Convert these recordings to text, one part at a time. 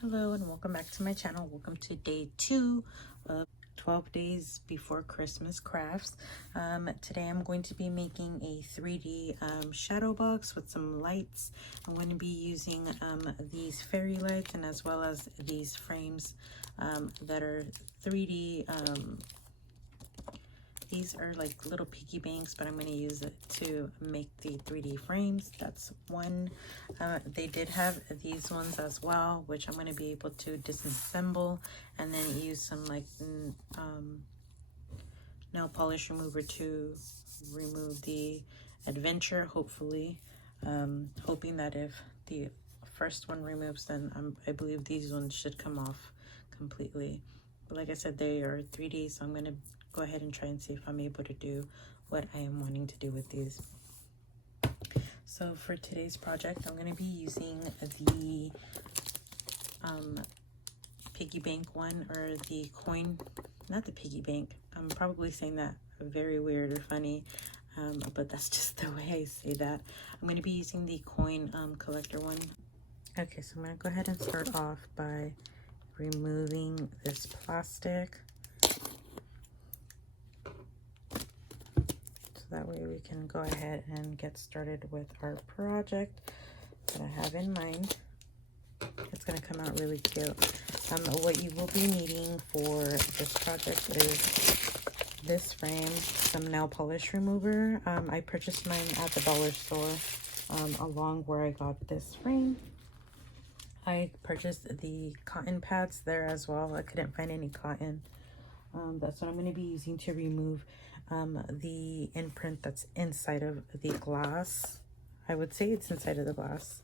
Hello and welcome back to my channel. Welcome to day 2 of 12 days before Christmas crafts. Today I'm going to be making a 3D shadow box with some lights. I'm going to be using these fairy lights and as well as these frames that are 3D. These are like little piggy banks, but I'm going to use it to make the 3D frames. That's one. They did have these ones as well, which I'm going to be able to disassemble and then use some like nail polish remover to remove the adventure, hopefully. Hoping that if the first one removes, then I believe these ones should come off completely. But like I said, they are 3D, so I'm going to go ahead and try and see if I'm able to do what I am wanting to do with these. So for today's project, I'm going to be using the piggy bank one, or the coin, not the piggy bank. I'm probably saying that very weird or funny, but that's just the way I say that. I'm going to be using the coin collector one. Okay, so I'm going to go ahead and start off by removing this plastic. That way we can go ahead and get started with our project that I have in mind. It's going to come out really cute. What you will be needing for this project is this frame, some nail polish remover. I purchased mine at the dollar store along where I got this frame. I purchased the cotton pads there as well. I couldn't find any cotton. That's what I'm going to be using to remove the imprint that's inside of the glass. I would say it's inside of the glass.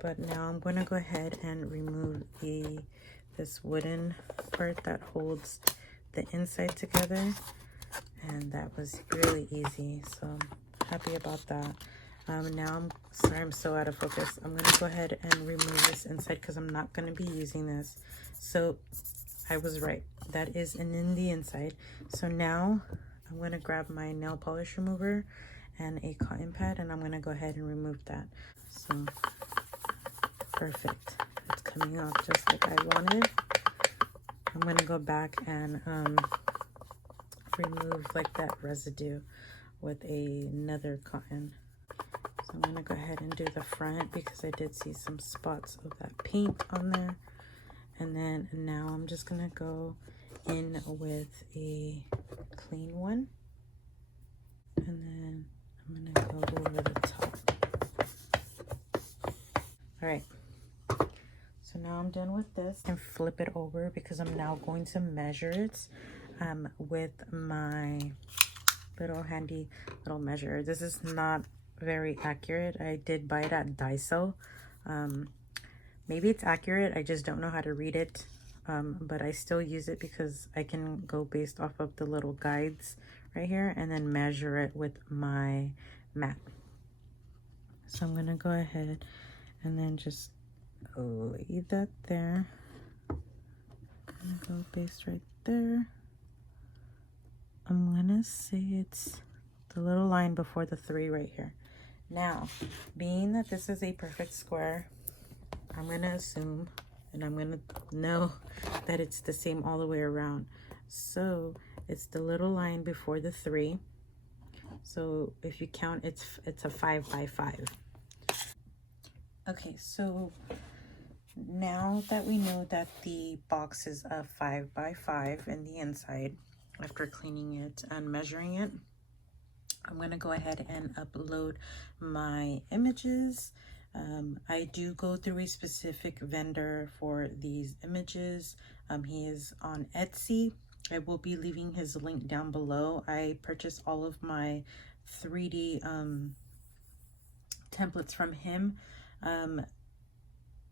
But now I'm going to go ahead and remove this wooden part that holds the inside together. And that was really easy, so I'm happy about that. Now I'm so out of focus. I'm going to go ahead and remove this inside because I'm not going to be using this. So I was right. That is in the inside. So now I'm going to grab my nail polish remover and a cotton pad, and I'm going to go ahead and remove that. So perfect. It's coming off just like I wanted. I'm going to go back and remove like that residue with another cotton. So I'm going to go ahead and do the front because I did see some spots of that paint on there. And then now I'm just going to go in with a clean one. And then I'm going to go over the top. All right. So now I'm done with this, and flip it over because I'm now going to measure it with my little handy little measure. This is not very accurate. I did buy it at Daiso. Maybe it's accurate, I just don't know how to read it, but I still use it because I can go based off of the little guides right here and then measure it with my mat. So I'm gonna go ahead and then just lay that there. I'm gonna go based right there. I'm gonna say it's the little line before the 3 right here. Now, being that this is a perfect square, I'm going to assume, and I'm going to know that it's the same all the way around. So it's the little line before the 3. So if you count, it's a 5 by 5. Okay, so now that we know that the box is a 5 by 5 in the inside, after cleaning it and measuring it, I'm going to go ahead and upload my images. I do go through a specific vendor for these images. He is on Etsy. I will be leaving his link down below. I purchased all of my 3D templates from him.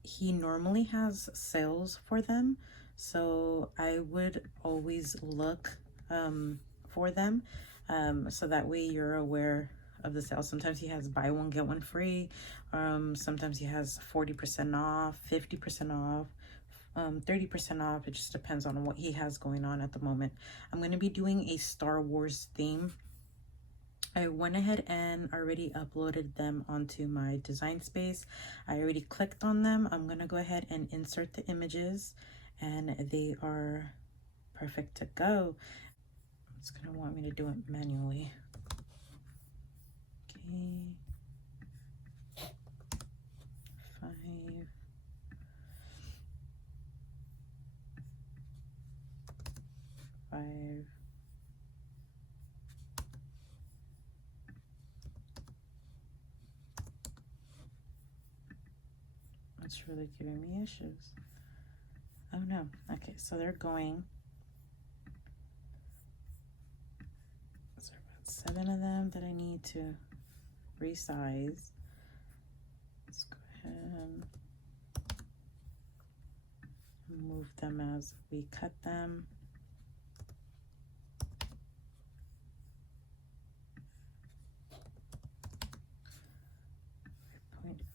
He normally has sales for them, so I would always look for them, so that way you're aware of the sale. Sometimes he has buy one get one free. Sometimes he has 40% off, 50% off, 30% off. It just depends on what he has going on at the moment. I'm going to be doing a Star Wars theme I went ahead and already uploaded them onto my design space. I already clicked on them. I'm gonna go ahead and insert the images, and they are perfect to go. It's gonna want me to do it manually. Okay. 5. It's really giving me issues. Oh no. Okay, so they're going. So about 7 of them that I need to resize. Let's go ahead and move them as we cut them.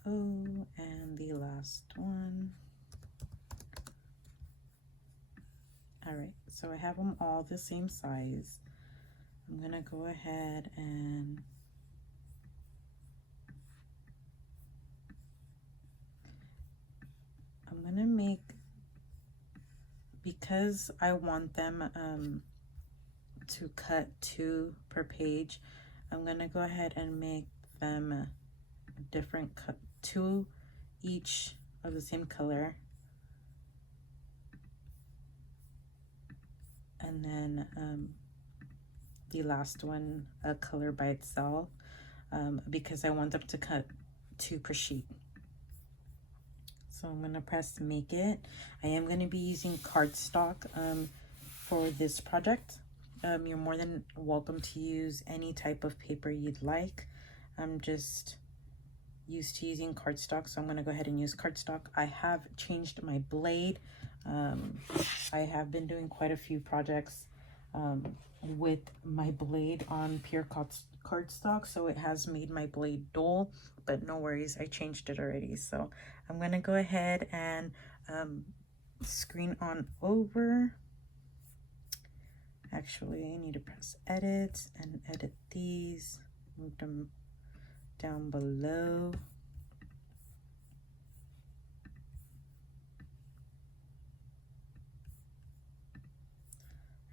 0, and the last one. All right, so I have them all the same size. I'm gonna go ahead and I'm gonna make, because I want them to cut 2 per page, I'm gonna go ahead and make them different cut, 2 each of the same color, and then the last one a color by itself, because I want them to cut 2 per sheet. So I'm gonna press make it. I am gonna be using cardstock for this project. You're more than welcome to use any type of paper you'd like. I'm just used to using cardstock, so I'm going to go ahead and use cardstock. I have changed my blade. I have been doing quite a few projects with my blade on pure cardstock, so it has made my blade dull, but no worries, I changed it already. So I'm going to go ahead and screen on over. Actually, I need to press edit and edit these, move them down below.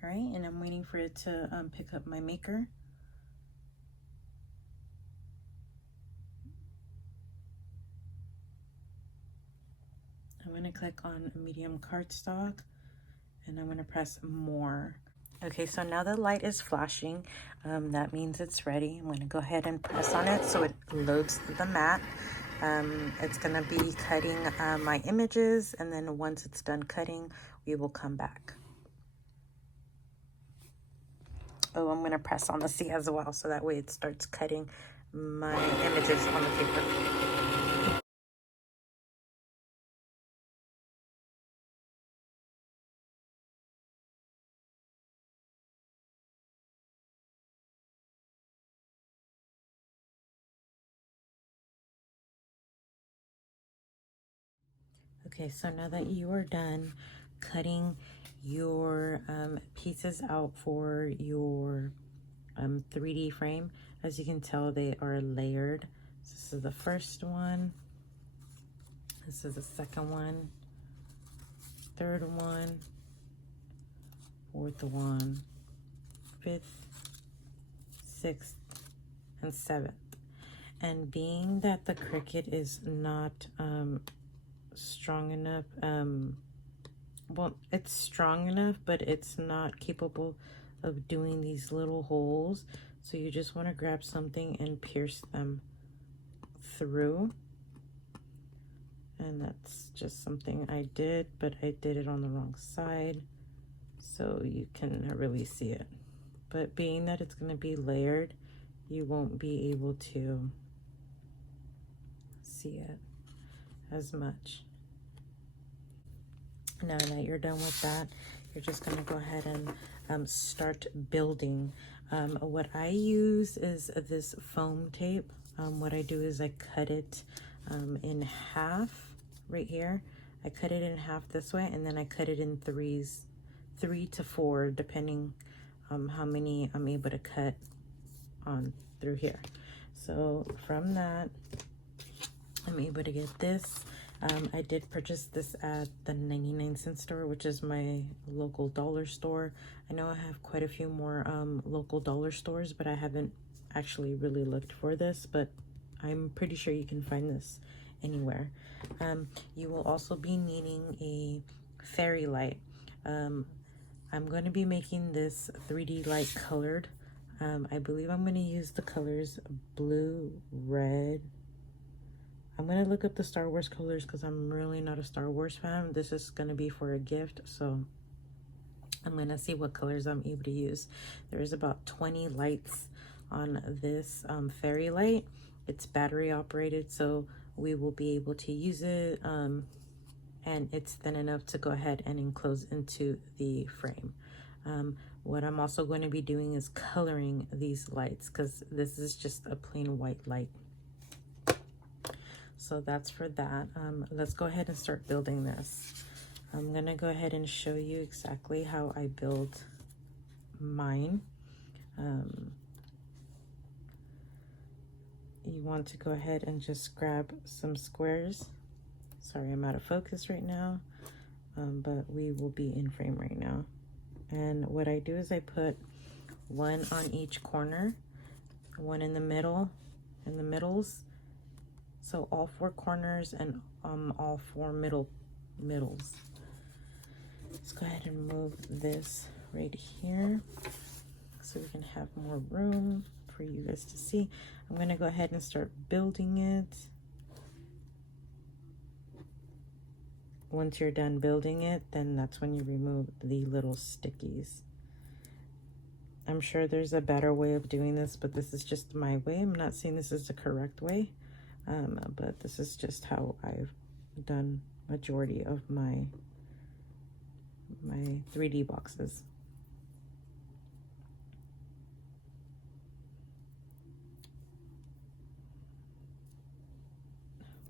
All right, and I'm waiting for it to pick up my maker. I'm gonna click on medium cardstock and I'm gonna press more. Okay, so now the light is flashing. That means it's ready. I'm gonna go ahead and press on it so it loads the mat. It's gonna be cutting my images, and then once it's done cutting, we will come back. Oh, I'm gonna press on the C as well, so that way it starts cutting my images on the paper. Okay, so now that you are done cutting your pieces out for your 3D frame, as you can tell, they are layered. So this is the first one, this is the second one, third one, fourth one, fifth, sixth, and seventh. And being that the Cricut is not strong enough, well, it's strong enough, but it's not capable of doing these little holes, so you just want to grab something and pierce them through. And that's just something I did, but I did it on the wrong side, so you can really see it. But being that it's going to be layered, you won't be able to see it as much. Now that you're done with that, you're just going to go ahead and start building. What I use is this foam tape. What I do is I cut it in half right here. I cut it in half this way, and then I cut it in 3 to 4, depending how many I'm able to cut on through here. So from that, I'm able to get this. I did purchase this at the 99-cent store, which is my local dollar store. I know I have quite a few more local dollar stores, but I haven't actually really looked for this, but I'm pretty sure you can find this anywhere. You will also be needing a fairy light. I'm going to be making this 3D light colored. I believe I'm going to use the colors blue, red. I'm going to look up the Star Wars colors because I'm really not a Star Wars fan. This is going to be for a gift, so I'm going to see what colors I'm able to use. There's about 20 lights on this fairy light. It's battery operated, so we will be able to use it, and it's thin enough to go ahead and enclose into the frame. What I'm also going to be doing is coloring these lights because this is just a plain white light. So that's for that. Let's go ahead and start building this. I'm gonna go ahead and show you exactly how I build mine. You want to go ahead and just grab some squares. Sorry, I'm out of focus right now, but we will be in frame right now. And what I do is I put one on each corner, one in the middle, in the middles. So all 4 corners and all 4 middles. Let's go ahead and move this right here so we can have more room for you guys to see. I'm gonna go ahead and start building it. Once you're done building it, then that's when you remove the little stickies. I'm sure there's a better way of doing this, but this is just my way. I'm not saying this is the correct way, but this is just how I've done majority of my 3D boxes.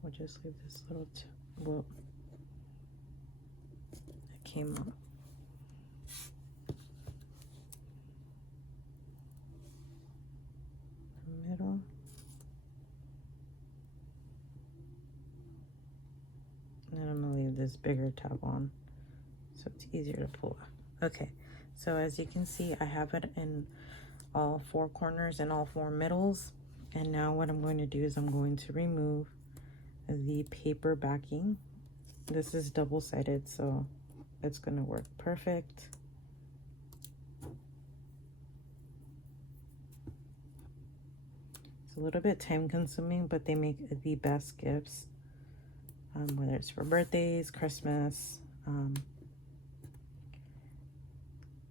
We'll just leave this little well, it came up. The middle. And I'm gonna leave this bigger tab on so it's easier to pull up. Okay, so as you can see, I have it in all 4 corners and all 4 middles. And now what I'm going to do is I'm going to remove the paper backing. This is double-sided, so it's going to work perfect. It's a little bit time-consuming, but they make the best gifts, whether it's for birthdays, Christmas,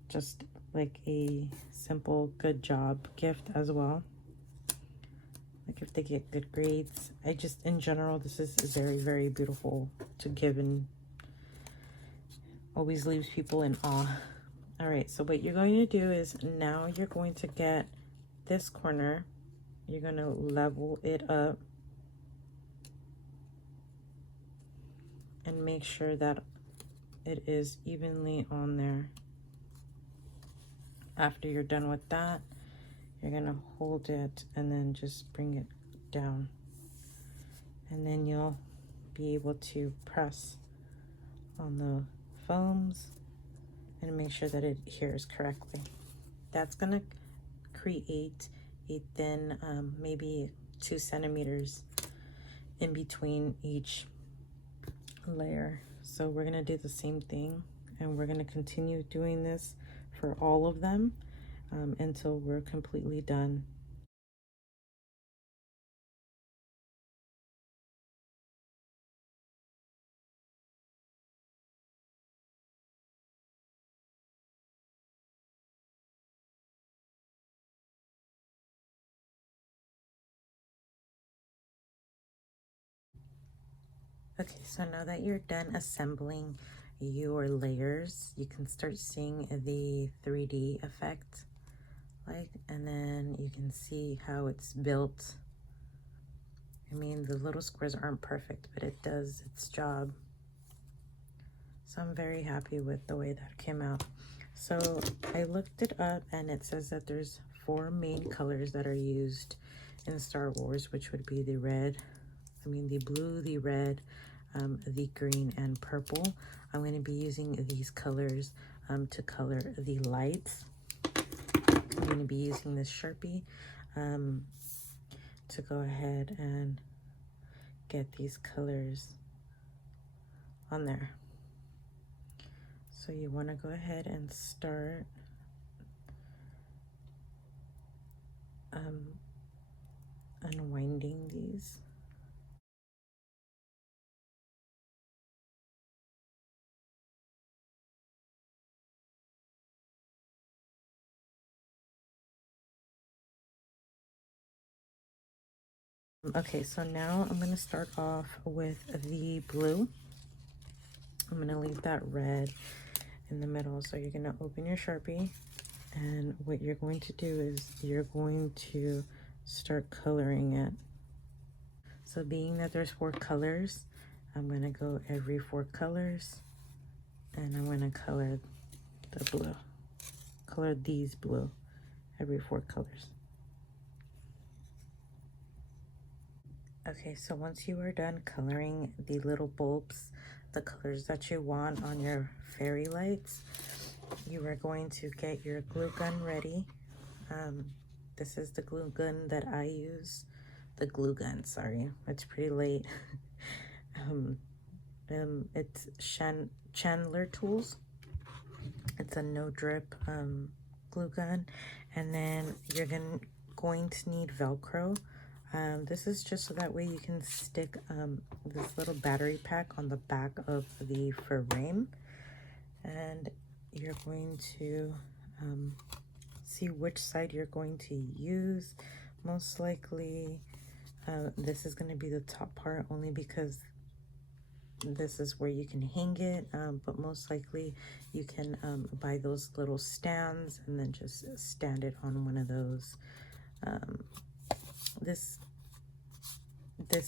just like a simple good job gift as well. Like if they get good grades. I just, in general, this is very, very beautiful to give and always leaves people in awe. All right, so what you're going to do is now you're going to get this corner. You're going to level it up and make sure that it is evenly on there. After you're done with that, you're gonna hold it and then just bring it down. And then you'll be able to press on the foams and make sure that it adheres correctly. That's gonna create a thin, maybe 2 centimeters in between each layer. So we're gonna do the same thing, and we're gonna continue doing this for all of them until we're completely done. Okay, so now that you're done assembling your layers, you can start seeing the 3D effect, and then you can see how it's built. I mean, the little squares aren't perfect, but it does its job. So I'm very happy with the way that came out. So I looked it up, and it says that there's four main colors that are used in Star Wars, which would be the blue, the red, the green, and purple. I'm going to be using these colors to color the lights. I'm going to be using this Sharpie to go ahead and get these colors on there. So you want to go ahead and start unwinding these. Okay, so now I'm going to start off with the blue. I'm going to leave that red in the middle. So you're going to open your Sharpie, and what you're going to do is you're going to start coloring it. So being that there's 4 colors, I'm going to go every 4 colors, and I'm going to color the blue. Color these blue every 4 colors. Okay, so once you are done coloring the little bulbs, the colors that you want on your fairy lights, you are going to get your glue gun ready. This is the glue gun that I use. The glue gun, sorry, it's pretty late. It's Chandler Tools. It's a no drip glue gun, and then you're going to need Velcro. This is just so that way you can stick this little battery pack on the back of the frame, and you're going to see which side you're going to use. Most likely this is going to be the top part, only because this is where you can hang it, but most likely you can buy those little stands and then just stand it on one of those. This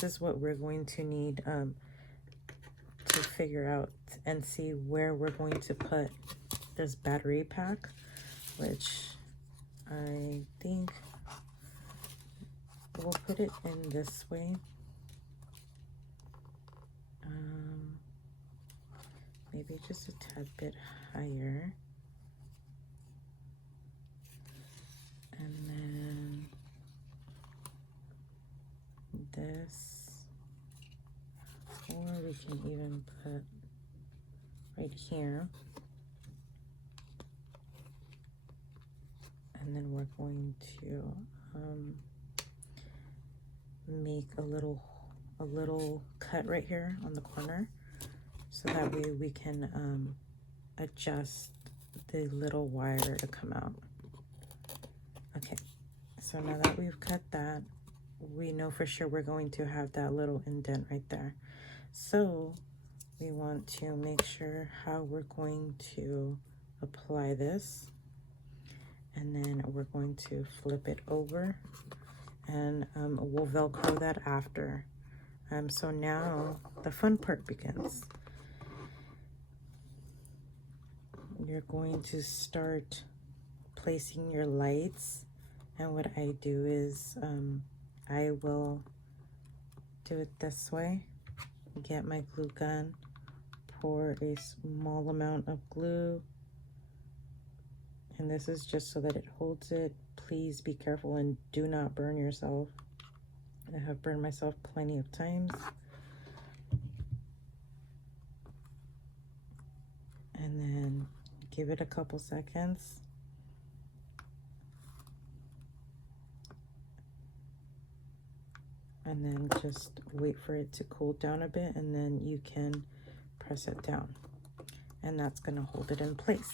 is what we're going to need to figure out and see where we're going to put this battery pack, which I think we'll put it in this way. Maybe just a tad bit higher. And then this, or we can even put right here. And then we're going to make a little cut right here on the corner, so that way we can adjust the little wire to come out. Okay, so now that we've cut that, we know for sure we're going to have that little indent right there. So we want to make sure how we're going to apply this, and then we're going to flip it over, and we'll Velcro that after. So now the fun part begins. You're going to start placing your lights, and what I do is I will do it this way. Get my glue gun, pour a small amount of glue, and this is just so that it holds it. Please be careful and do not burn yourself. I have burned myself plenty of times. And then give it a couple seconds. And then just wait for it to cool down a bit, and then you can press it down. And that's going to hold it in place.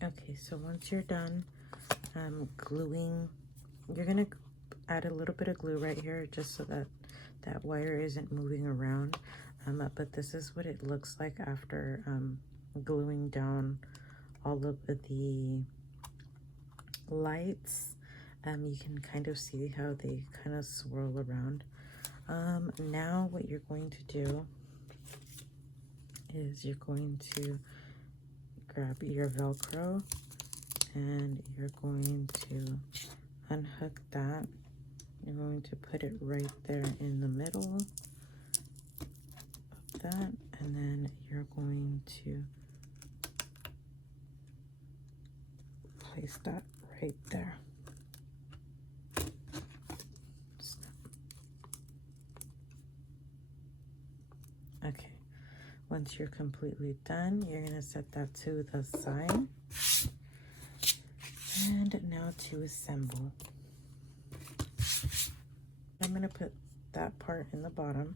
Okay, so once you're done gluing, you're gonna add a little bit of glue right here just so that that wire isn't moving around. But this is what it looks like after gluing down all of the lights. You can kind of see how they kind of swirl around. Now what you're going to do is you're going to grab your Velcro and you're going to unhook that. You're going to put it right there in the middle of that, and then you're going to place that right there. Okay, once you're completely done, you're going to set that to the side. And now to assemble. I'm going to put that part in the bottom.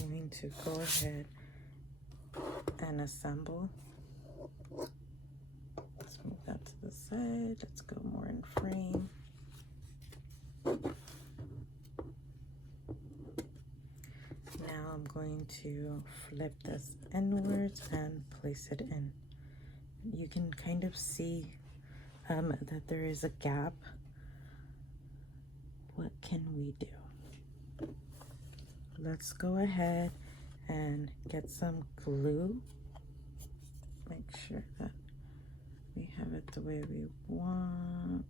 I'm going to go ahead and assemble. Let's move that to the side. Let's go more in frame. Now I'm going to flip this inwards and place it in. You can kind of see that there is a gap. What can we do? Let's go ahead and get some glue. Make sure that we have it the way we want.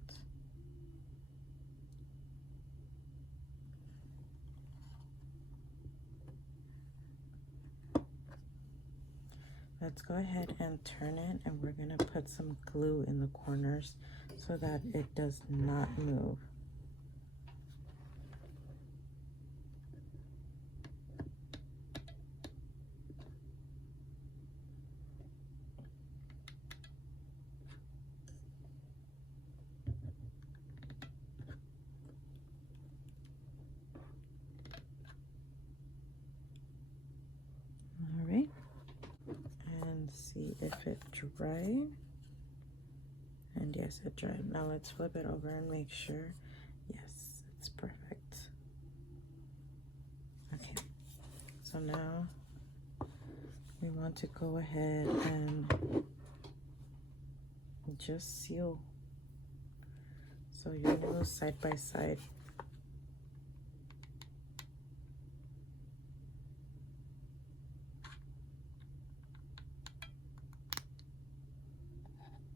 Let's go ahead and turn it, and we're gonna put some glue in the corners so that it does not move. All right, and see if it dried. And yes, it dried. Now let's flip it over and make sure. Yes, it's perfect. Okay, so now we want to go ahead and just seal. So you're gonna go side by side.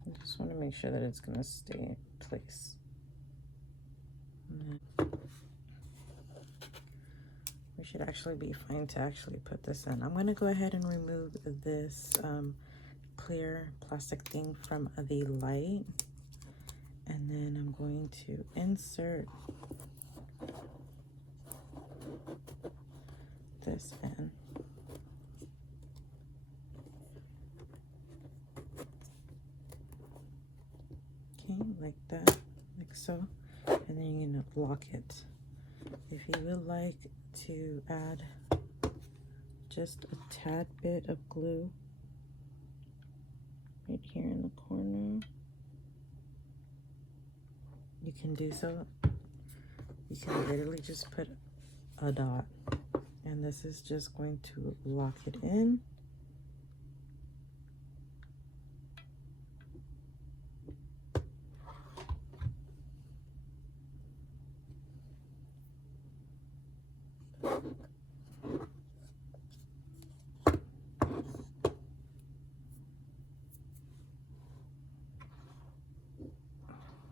I just want to make sure that it's gonna stay in place. We should actually be fine to actually put this in. I'm gonna go ahead and remove this clear plastic thing from the light, and then I'm going to insert this in. Okay, like that, like so, and then you're gonna lock it. If you would like to add just a tad bit of glue right here in the corner, you can do so. You can literally just put a dot, and this is just going to lock it in.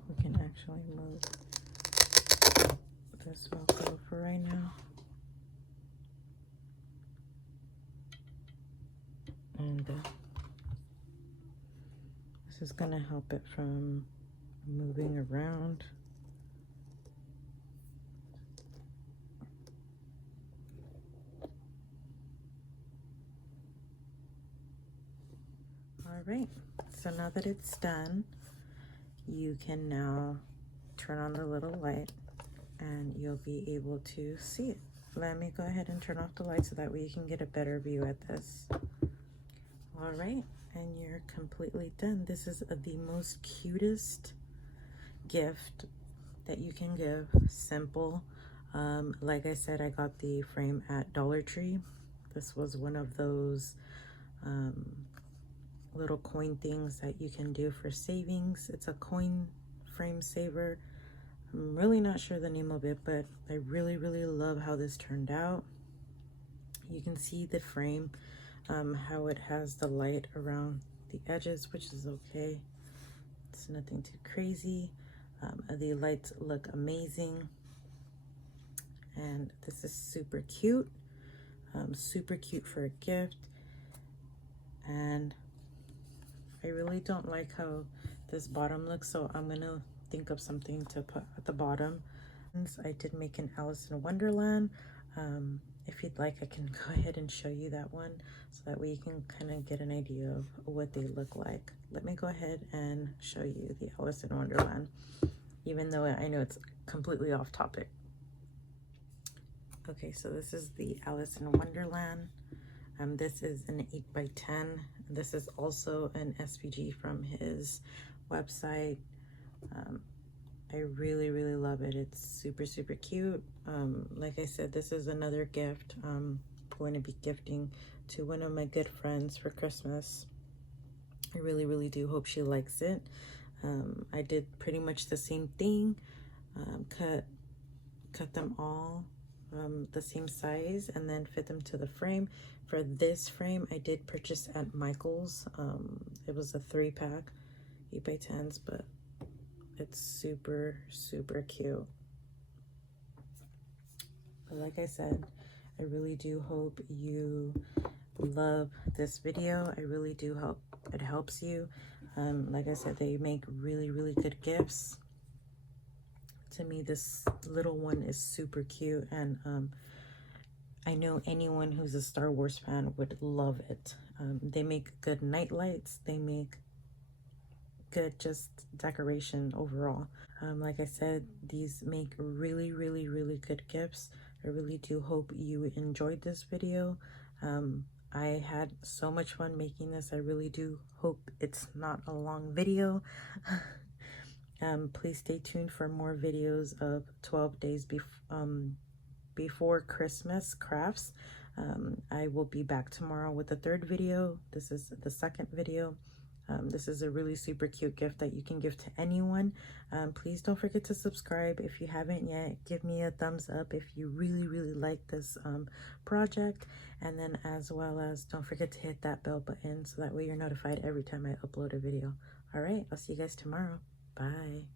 We can actually move this Velcro for right now. And this is gonna help it from moving around. All right, so now that it's done, you can now turn on the little light and you'll be able to see it. Let me go ahead and turn off the light so that way you can get a better view at this. All right, and you're completely done. This is the most cutest gift that you can give. Simple. Like I said, I got the frame at Dollar Tree. This was one of those little coin things that you can do for savings. It's a coin frame saver. I'm really not sure the name of it, but I really love how this turned out. You can see the frame, how it has the light around the edges, which is okay. It's nothing too crazy. The lights look amazing, and this is super cute. Super cute for a gift. And I really don't like how this bottom looks, so I'm gonna think of something to put at the bottom. I did make an Alice in Wonderland. If you'd like, I can go ahead and show you that one, so that way you can kind of get an idea of what they look like. Let me go ahead and show you the Alice in Wonderland, even though I know it's completely off topic. Okay, so this is the Alice in Wonderland. This is an 8x10. This is also an SVG from his website. I really love it. It's super cute. Like I said, this is another gift I'm going to be gifting to one of my good friends for Christmas. I really do hope she likes it. I did pretty much the same thing. Cut them all the same size and then fit them to the frame. For this frame, I did purchase at Michael's. It was a 3-pack, 8x10s, but it's super cute. But like I said, I really do hope you love this video. I really do hope it helps you. Like I said, they make really good gifts. To me, this little one is super cute, and I know anyone who's a Star Wars fan would love it. They make good night lights. They make good just decoration overall. Like I said, these make really good gifts. I really do hope you enjoyed this video. I had so much fun making this. I really do hope it's not a long video. Please stay tuned for more videos of 12 days before Christmas crafts. I will be back tomorrow with the 3rd video. This is the 2nd video. This is a really super cute gift that you can give to anyone. Please don't forget to subscribe if you haven't yet. Give me a thumbs up if you really like this project, and then as well as don't forget to hit that bell button so that way you're notified every time I upload a video. All right, I'll see you guys tomorrow. Bye.